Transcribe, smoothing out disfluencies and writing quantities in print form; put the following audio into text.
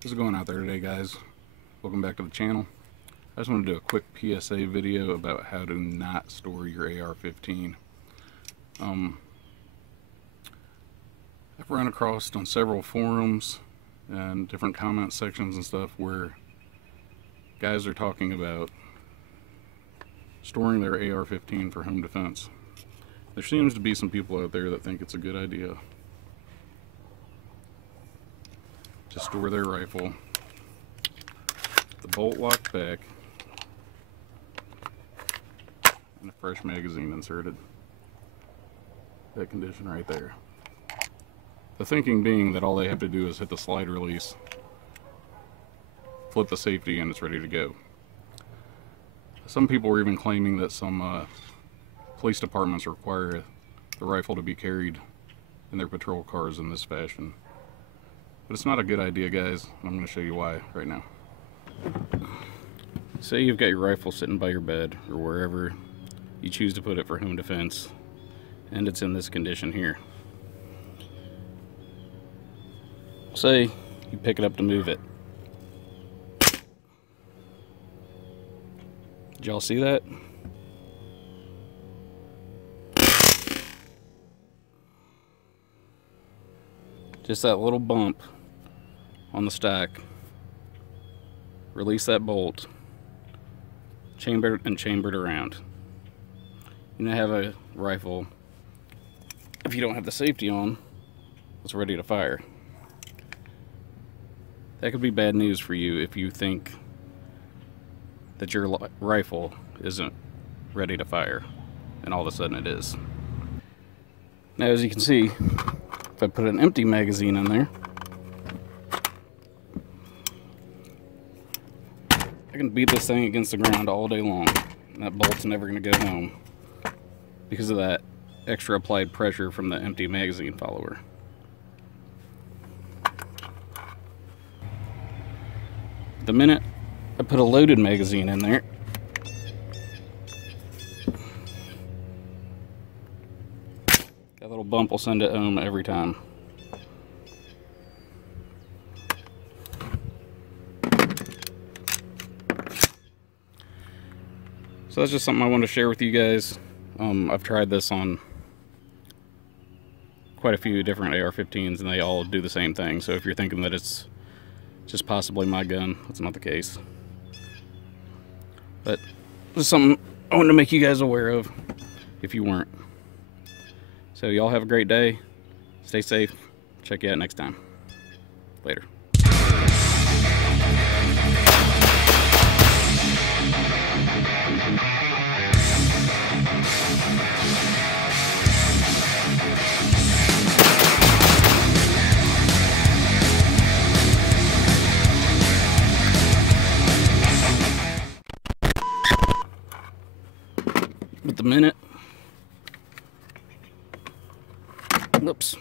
How's it going out there today, guys? Welcome back to the channel. I just want to do a quick PSA video about how to not store your AR-15. I've run across on several forums and different comment sections and stuff where guys are talking about storing their AR-15 for home defense. There seems to be some people out there that think it's a good idea to store their rifle, the bolt locked back, and a fresh magazine inserted. That condition right there. The thinking being that all they have to do is hit the slide release, flip the safety, and it's ready to go. Some people were even claiming that some police departments require the rifle to be carried in their patrol cars in this fashion. But it's not a good idea, guys. I'm going to show you why right now. Say you've got your rifle sitting by your bed or wherever you choose to put it for home defense, and it's in this condition here. Say you pick it up to move it. Did y'all see that? Just that little bump on the stack. Release that bolt, chambered and chambered around. You now have a rifle, if you don't have the safety on, it's ready to fire. That could be bad news for you if you think that your rifle isn't ready to fire, and all of a sudden it is. Now, as you can see, if I put an empty magazine in there, I can beat this thing against the ground all day long, and that bolt's never going to go home because of that extra applied pressure from the empty magazine follower. The minute I put a loaded magazine in there, that little bump will send it home every time. So that's just something I wanted to share with you guys. I've tried this on quite a few different AR-15s and they all do the same thing. So if you're thinking that it's just possibly my gun, that's not the case. But this is something I wanted to make you guys aware of if you weren't. So y'all have a great day. Stay safe. Check you out next time. Later. But the minute, whoops.